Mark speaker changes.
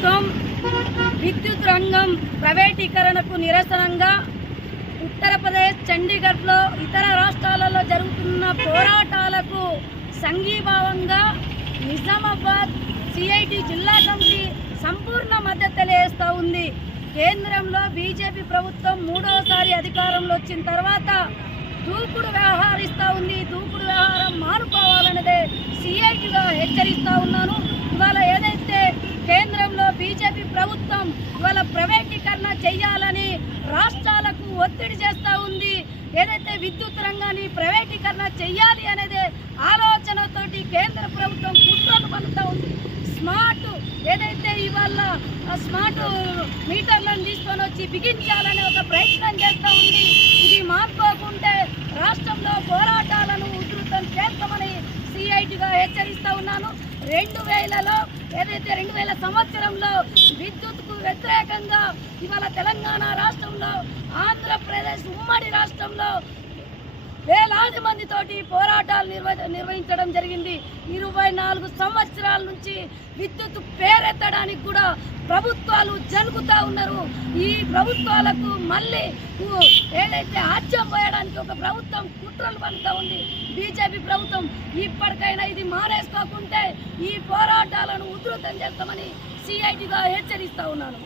Speaker 1: ప్రభుత్వం విద్యుత్ రంగం ప్రైవేటీకరణకు నిరసనంగా ఉత్తరప్రదేశ్ చండీగఢ్లో ఇతర రాష్ట్రాలలో జరుగుతున్న పోరాటాలకు సంఘీభావంగా నిజామాబాద్ సిఐటి జిల్లా కమిటీ సంపూర్ణ మద్దతు తెలియజేస్తూ ఉంది. కేంద్రంలో బీజేపీ ప్రభుత్వం మూడవసారి అధికారంలో వచ్చిన తర్వాత దూకుడు వ్యవహరిస్తూ ఉంది దూకుడు వ్యవహారం మానుకోవాలన్నదే సిఐటిగా హెచ్చరిస్తా ఉన్నాను ఇవాళ ఏదైతే కేంద్రంలో బీజేపీ ప్రభుత్వం ఇవాళ ప్రైవేటీకరణ చేయాలని రాష్ట్రాలకు ఒత్తిడి చేస్తూ ఉంది. ఏదైతే విద్యుత్ రంగాన్ని ప్రైవేటీకరణ చెయ్యాలి అనేది ఆలోచనతోటి కేంద్ర ప్రభుత్వం కుట్రలు పలుతూ ఉంది. స్మార్ట్ ఏదైతే ఇవాళ స్మార్ట్ మీటర్లను తీసుకొని వచ్చి బిగించాలనే ఒక ప్రయత్నం చేస్తూ ఉంది. ఇది మానుకోకుంటే రాష్ట్రంలో పోరాటాలను ఉధృతం చేస్తామని సిఐటిగా హెచ్చరిస్తూ ఉన్నాను. రెండు వేలలో ఏదైతే రెండు వేల సంవత్సరంలో విద్యుత్కు వ్యతిరేకంగా ఇవాళ తెలంగాణ రాష్ట్రంలో ఆంధ్రప్రదేశ్ ఉమ్మడి రాష్ట్రంలో వేలాది మందితోటి పోరాటాలు నిర్వ నిర్వహించడం జరిగింది. ఇరవై నాలుగు సంవత్సరాల నుంచి విద్యుత్ పేరెత్తడానికి కూడా ప్రభుత్వాలు జరుగుతూ ఉన్నారు. ఈ ప్రభుత్వాలకు మళ్ళీ ఏదైతే ఆజ్యం పోయడానికి ఒక ప్రభుత్వం కుట్రలు పడుతూ ఉంది బీజేపీ ప్రభుత్వం ఇప్పటికైనా ఇది మానేసుకోకుంటే ఈ పోరాటాలను ఉధృతం చేస్తామని సిఐటిగా హెచ్చరిస్తూ ఉన్నాను.